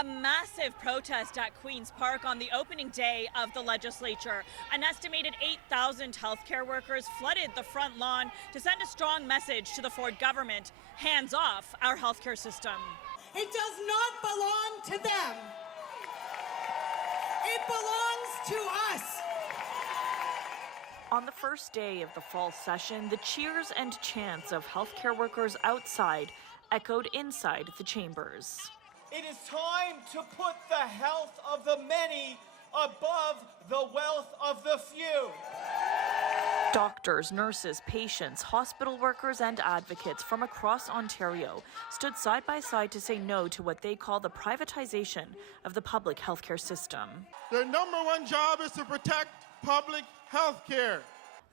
A massive protest at Queen's Park on the opening day of the legislature. An estimated 8,000 healthcare workers flooded the front lawn to send a strong message to the Ford government: hands off our healthcare system. It does not belong to them. It belongs to us. On the first day of the fall session, the cheers and chants of healthcare workers outside echoed inside the chambers. It is time to put the health of the many above the wealth of the few. Doctors, nurses, patients, hospital workers, and advocates from across Ontario stood side by side to say no to what they call the privatization of the public healthcare system. Their number one job is to protect public health care.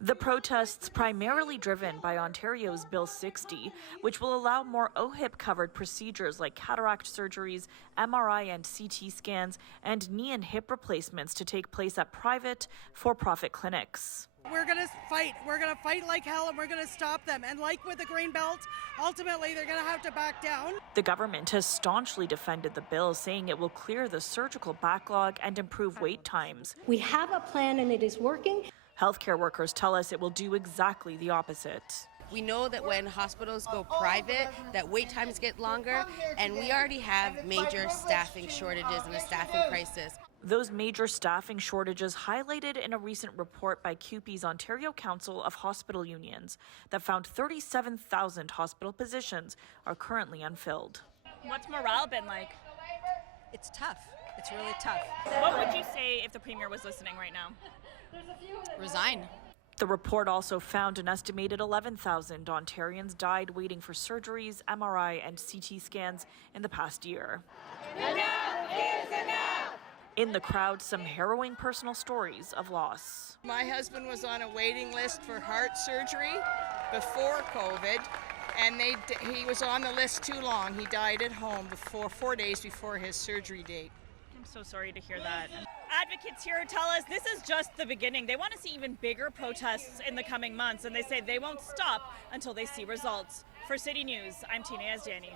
The protests, primarily driven by Ontario's Bill 60, which will allow more OHIP-covered procedures like cataract surgeries, MRI and CT scans, and knee and hip replacements to take place at private, for-profit clinics. We're going to fight. We're going to fight like hell, and we're going to stop them. And like with the Green Belt, ultimately they're going to have to back down. The government has staunchly defended the bill, saying it will clear the surgical backlog and improve wait times. We have a plan and it is working. Healthcare workers tell us it will do exactly the opposite. We know that when hospitals go private, that wait times get longer, and we already have major staffing shortages and a staffing crisis. Those major staffing shortages highlighted in a recent report by CUPE's Ontario Council of Hospital Unions that found 37,000 hospital positions are currently unfilled. What's morale been like? It's tough. It's really tough. What would you say if the Premier was listening right now? Resign. The report also found an estimated 11,000 Ontarians died waiting for surgeries, MRI, and CT scans in the past year. Enough is enough. In the crowd, some harrowing personal stories of loss. My husband was on a waiting list for heart surgery before COVID, and he was on the list too long. He died at home 4 days before his surgery date. I'm so sorry to hear that. Advocates here tell us this is just the beginning. They want to see even bigger protests in the coming months, and they say they won't stop until they see results. For City News, I'm Tina Yazdani.